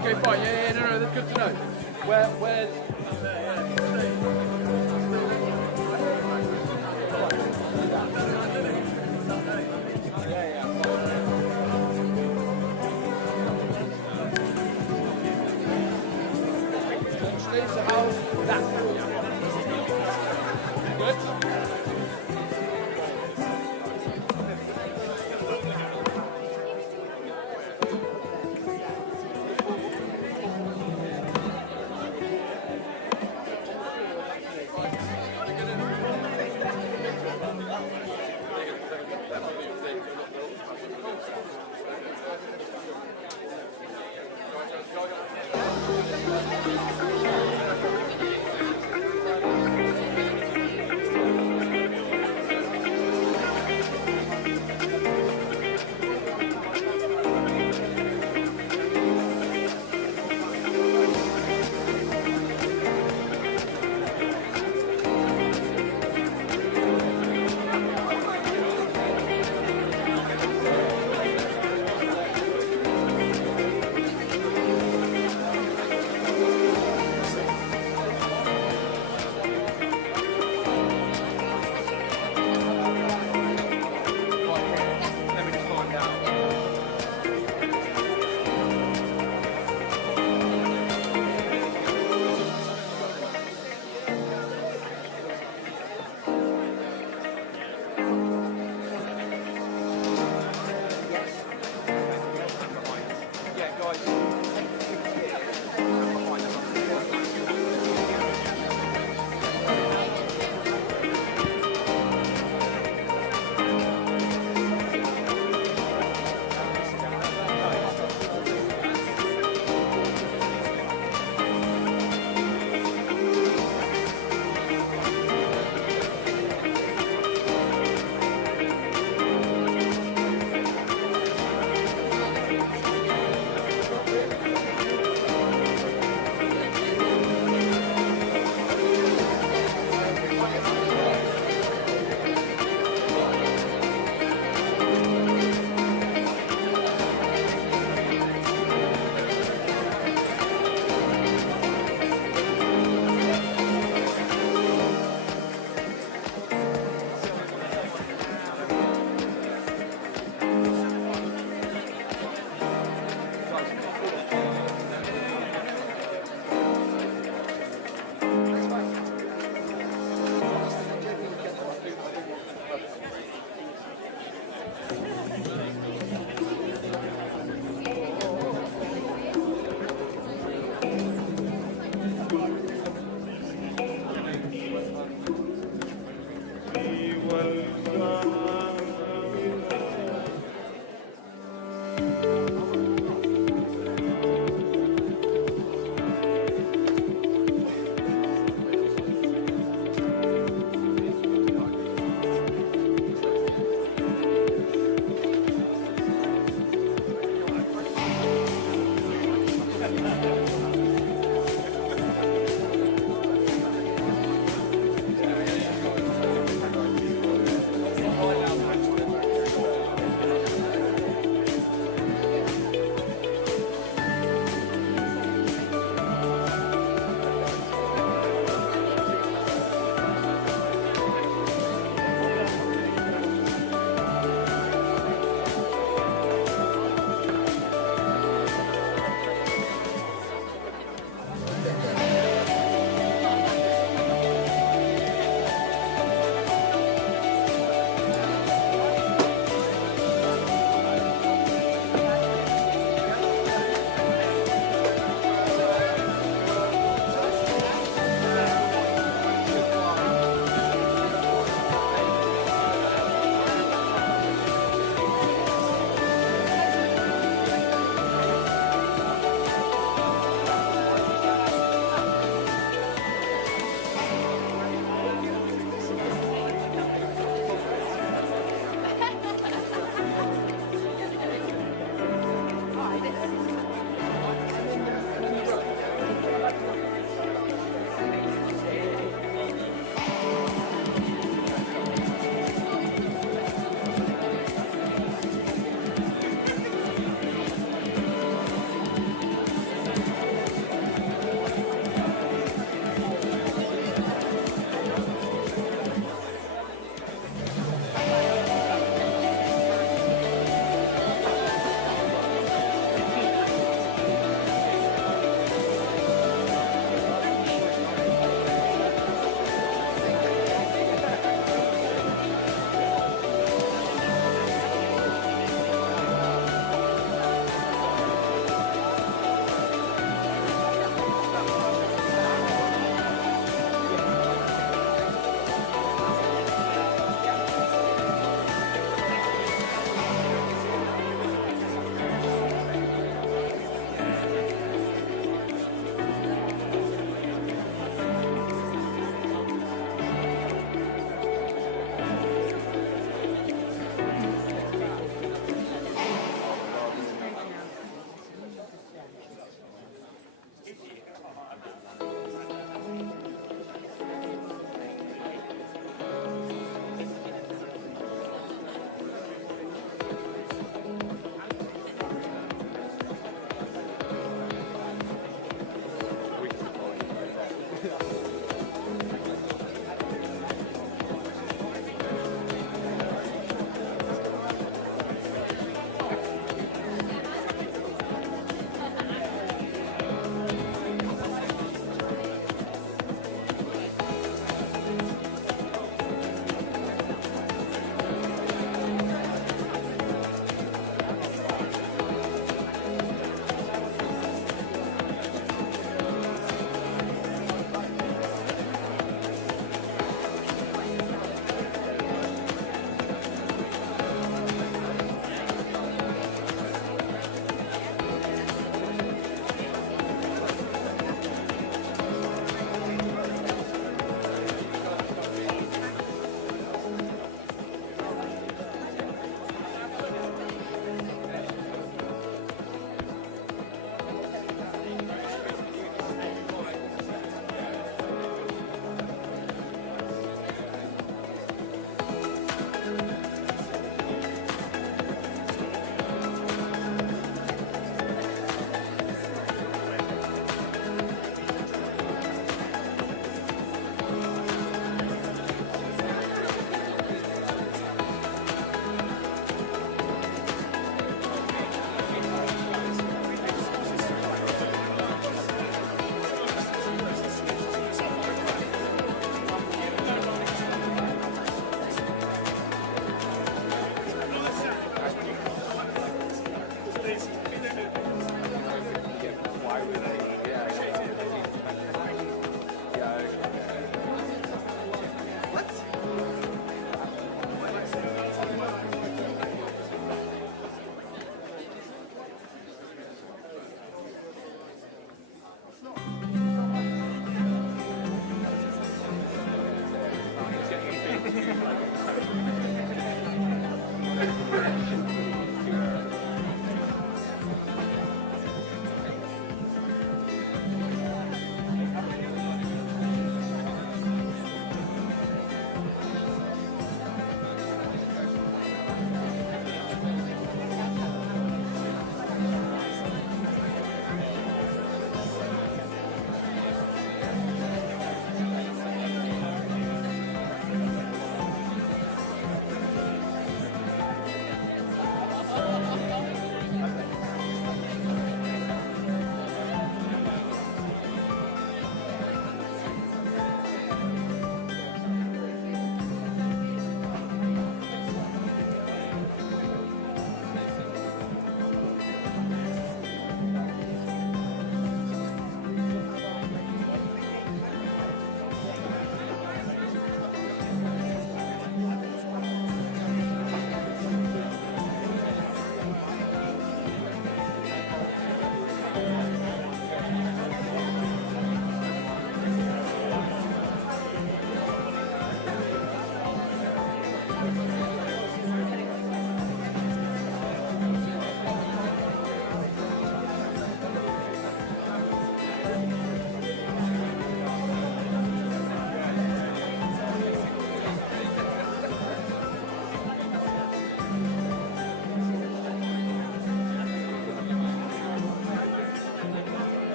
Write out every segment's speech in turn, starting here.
Okay, fine. Yeah, no, that's good to know. Where's... So how's that? Good?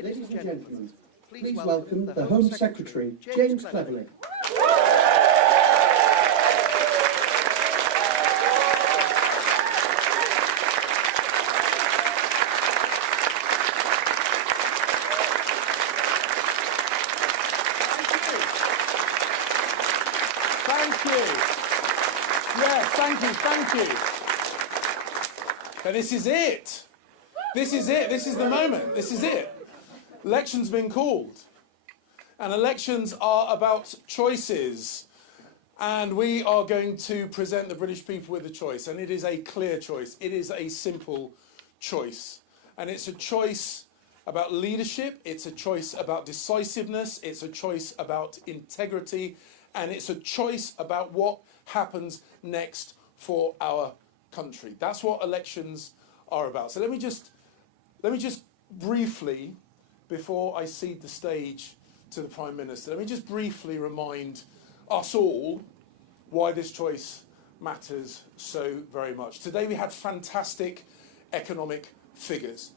Ladies and gentlemen, please welcome the Home Secretary, James Cleverly. Thank you. But this is it. This is it. This is the moment. This is it. Elections been called. And elections are about choices. And we are going to present the British people with a choice. And it is a clear choice. It is a simple choice. And it's a choice about leadership. It's a choice about decisiveness. It's a choice about integrity. And it's a choice about what happens next for our country. That's what elections are about. So let me just briefly, before I cede the stage to the Prime Minister, let me just briefly remind us all why this choice matters so very much. Today we had fantastic economic figures.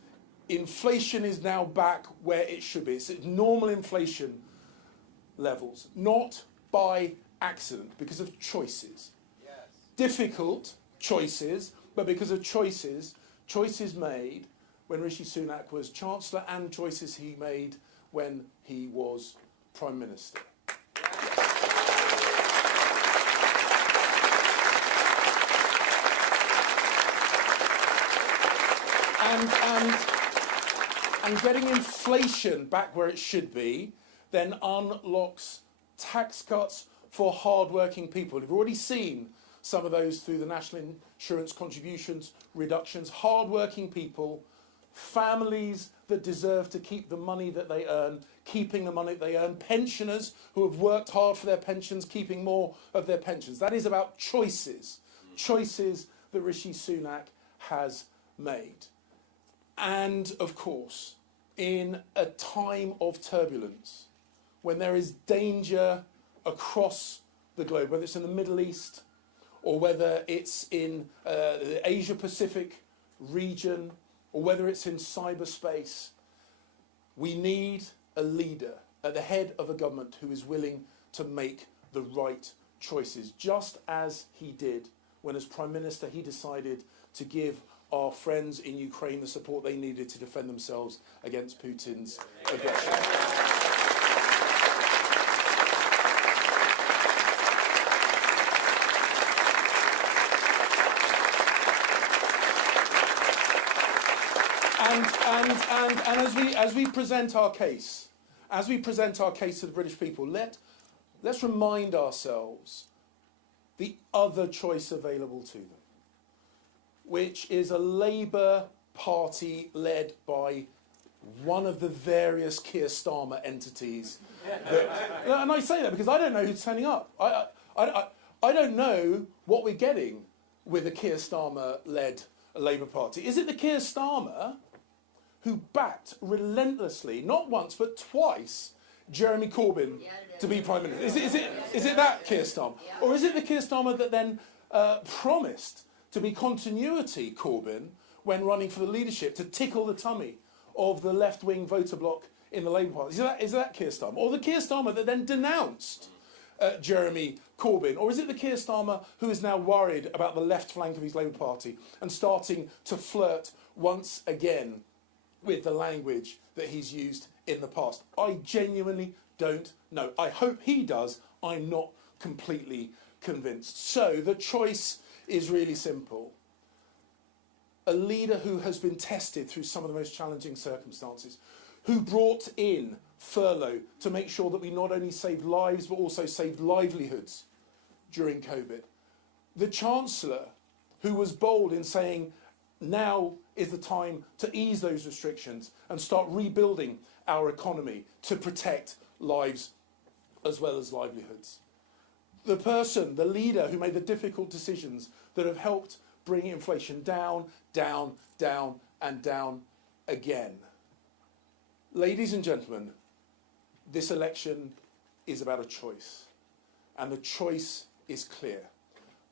Inflation is now back where it should be. It's at normal inflation levels, not by accident, because of choices. Yes. Difficult choices, but because of choices made when Rishi Sunak was Chancellor and choices he made when he was Prime Minister. And getting inflation back where it should be then unlocks tax cuts for hard-working people. We've already seen some of those through the national insurance contributions reductions. Hard-working people, families that deserve to keep the money that they earn, keeping the money they earn, pensioners who have worked hard for their pensions, keeping more of their pensions. That is about choices. Choices that Rishi Sunak has made. And, of course, in a time of turbulence, when there is danger across the globe, whether it's in the Middle East or whether it's in the Asia-Pacific region or whether it's in cyberspace, we need a leader at the head of a government who is willing to make the right choices, just as he did when, as Prime Minister, he decided to give our friends in Ukraine the support they needed to defend themselves against Putin's aggression. And as we present our case, to the British people, let's remind ourselves the other choice available to them, which is a Labour Party led by one of the various Keir Starmer entities. And I say that because I don't know who's turning up. I don't know what we're getting with a Keir Starmer-led Labour Party. Is it the Keir Starmer who backed relentlessly, not once but twice, Jeremy Corbyn to be Prime Minister? Is it that Keir Starmer? Or is it the Keir Starmer that then promised to be continuity Corbyn when running for the leadership to tickle the tummy of the left-wing voter bloc in the Labour Party? Is that Keir Starmer? Or the Keir Starmer that then denounced Jeremy Corbyn? Or is it the Keir Starmer who is now worried about the left flank of his Labour Party and starting to flirt once again with the language that he's used in the past? I genuinely don't know. I hope he does. I'm not completely convinced. So the choice is really simple. A leader who has been tested through some of the most challenging circumstances, who brought in furlough to make sure that we not only saved lives but also saved livelihoods during COVID. The Chancellor who was bold in saying now is the time to ease those restrictions and start rebuilding our economy to protect lives as well as livelihoods. The person, the leader who made the difficult decisions that have helped bring inflation down, down, down, and down again. Ladies and gentlemen, this election is about a choice, and the choice is clear.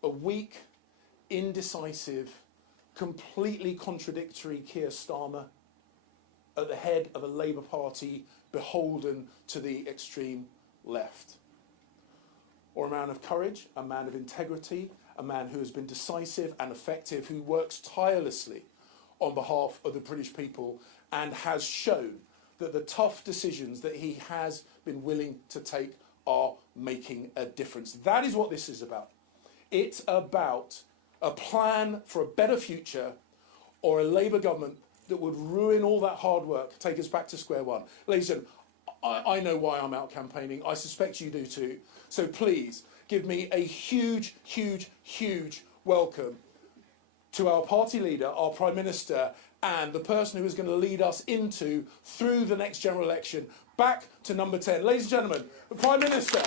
A weak, indecisive, completely contradictory Keir Starmer at the head of a Labour Party beholden to the extreme left. Or a man of courage, a man of integrity, a man who has been decisive and effective, who works tirelessly on behalf of the British people and has shown that the tough decisions that he has been willing to take are making a difference. That is what this is about. It's about a plan for a better future, or a Labour government that would ruin all that hard work, take us back to square one. Ladies and gentlemen, I know why I'm out campaigning. I suspect you do too. So please give me a huge, huge, huge welcome to our party leader, our Prime Minister, and the person who is going to lead us through the next general election, back to number 10. Ladies and gentlemen, the Prime Minister.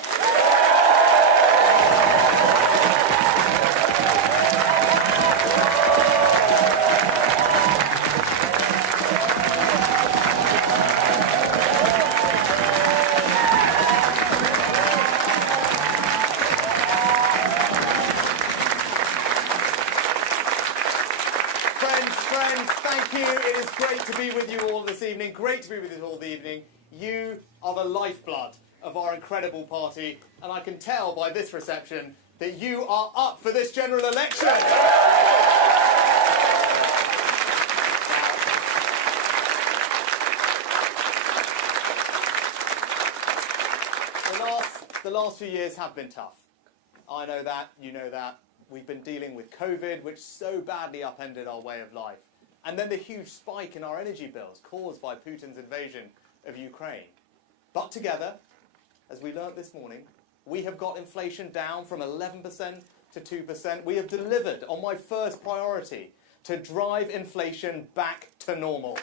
Great to be with you all this evening. Great to be with you all the evening. You are the lifeblood of our incredible party, and I can tell by this reception that you are up for this general election. The last few years have been tough. I know that, you know that. We've been dealing with COVID, which so badly upended our way of life. And then the huge spike in our energy bills caused by Putin's invasion of Ukraine. But together, as we learnt this morning, we have got inflation down from 11% to 2%. We have delivered on my first priority, to drive inflation back to normal.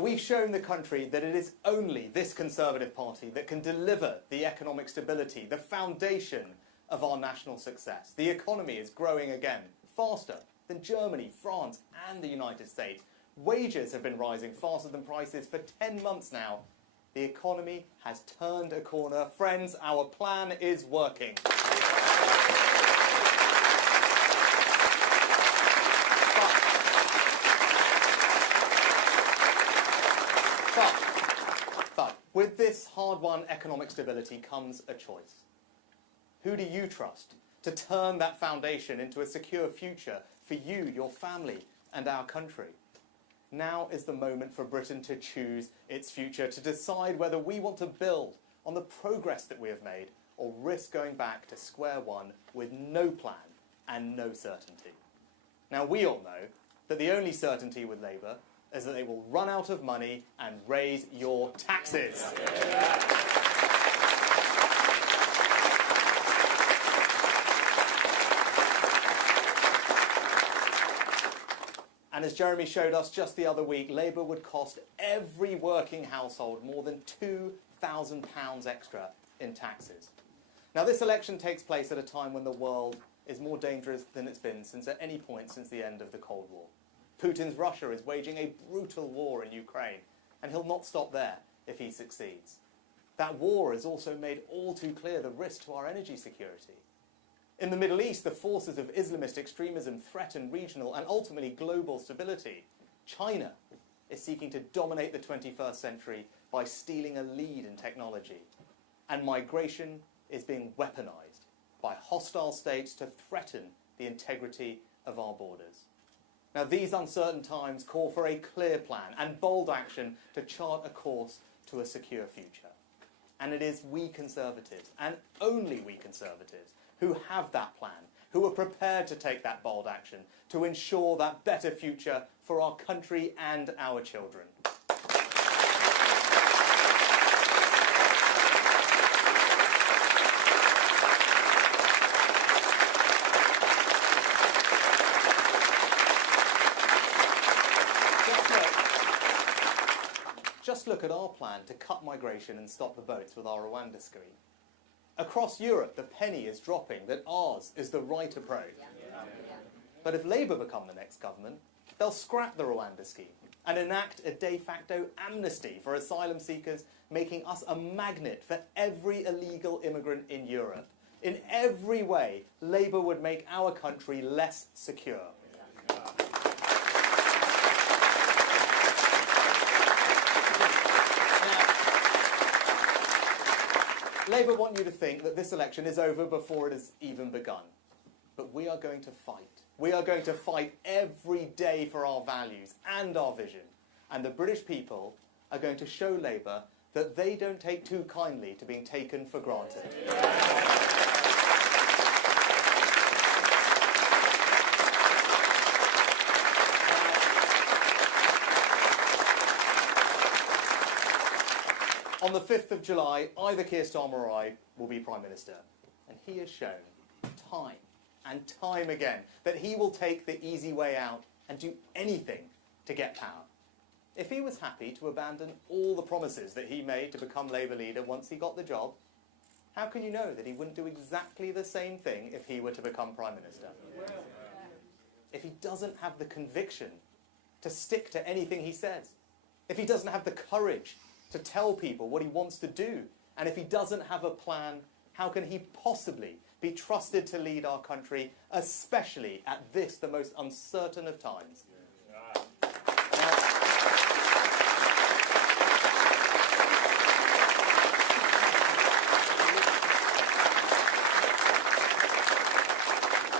We've shown the country that it is only this Conservative Party that can deliver the economic stability, the foundation of our national success. The economy is growing again, faster than Germany, France and the United States. Wages have been rising faster than prices for 10 months now. The economy has turned a corner. Friends, our plan is working. But with this hard-won economic stability comes a choice. Who do you trust to turn that foundation into a secure future for you, your family, and our country? Now is the moment for Britain to choose its future, to decide whether we want to build on the progress that we have made or risk going back to square one with no plan and no certainty. Now, we all know that the only certainty with Labour is that they will run out of money and raise your taxes. And as Jeremy showed us just the other week, Labour would cost every working household more than £2,000 extra in taxes. Now, this election takes place at a time when the world is more dangerous than it's been since at any point since the end of the Cold War. Putin's Russia is waging a brutal war in Ukraine, and he'll not stop there if he succeeds. That war has also made all too clear the risk to our energy security. In the Middle East, the forces of Islamist extremism threaten regional and ultimately global stability. China is seeking to dominate the 21st century by stealing a lead in technology. And migration is being weaponized by hostile states to threaten the integrity of our borders. Now, these uncertain times call for a clear plan and bold action to chart a course to a secure future. And it is we Conservatives, and only we Conservatives, who have that plan, who are prepared to take that bold action to ensure that better future for our country and our children. Just look at our plan to cut migration and stop the boats with our Rwanda scheme. Across Europe, the penny is dropping that ours is the right approach. But if Labour become the next government, They'll scrap the Rwanda scheme and enact a de facto amnesty for asylum seekers, making us a magnet for every illegal immigrant in Europe. In every way, Labour would make our country less secure. Labour want you to think that this election is over before it has even begun. But we are going to fight. We are going to fight every day for our values and our vision. And the British people are going to show Labour that they don't take too kindly to being taken for granted. On the 5th of July, either Keir Starmer or I will be Prime Minister. And he has shown time and time again that he will take the easy way out and do anything to get power. If he was happy to abandon all the promises that he made to become Labour leader once he got the job, how can you know that he wouldn't do exactly the same thing if he were to become Prime Minister? If he doesn't have the conviction to stick to anything he says, if he doesn't have the courage to tell people what he wants to do, and if he doesn't have a plan, how can he possibly be trusted to lead our country, especially at this, the most uncertain of times?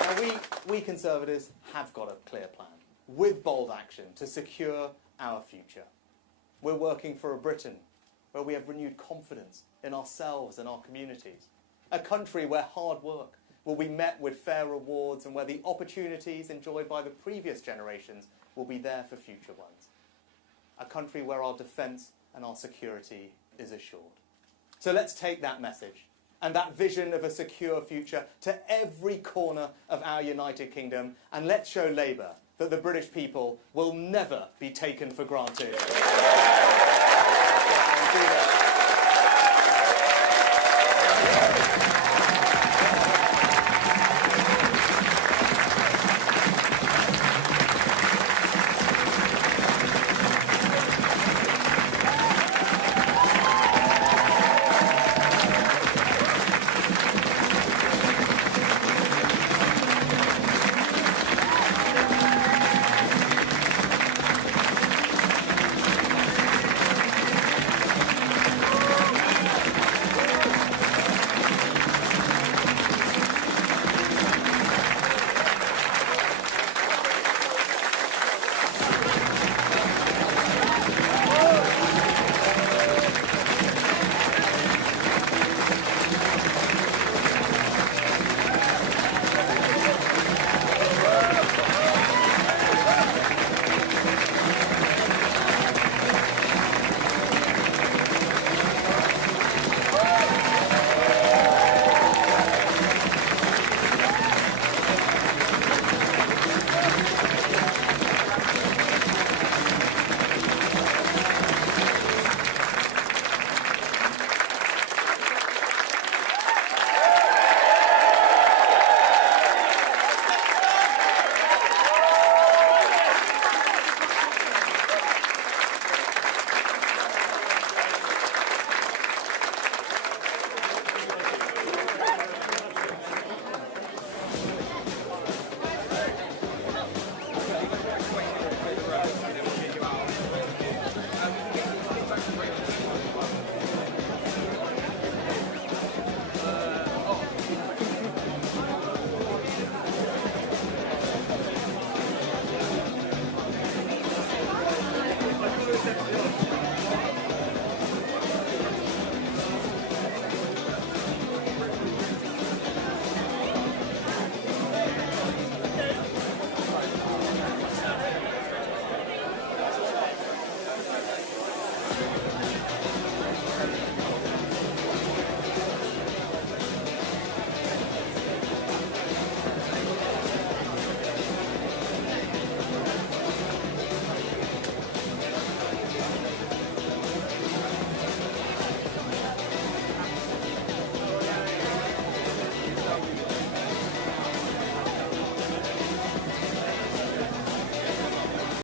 Now, we Conservatives have got a clear plan, with bold action, to secure our future. We're working for a Britain where we have renewed confidence in ourselves and our communities. A country where hard work will be met with fair rewards and where the opportunities enjoyed by the previous generations will be there for future ones. A country where our defence and our security is assured. So let's take that message and that vision of a secure future to every corner of our United Kingdom, and let's show Labour that the British people will never be taken for granted.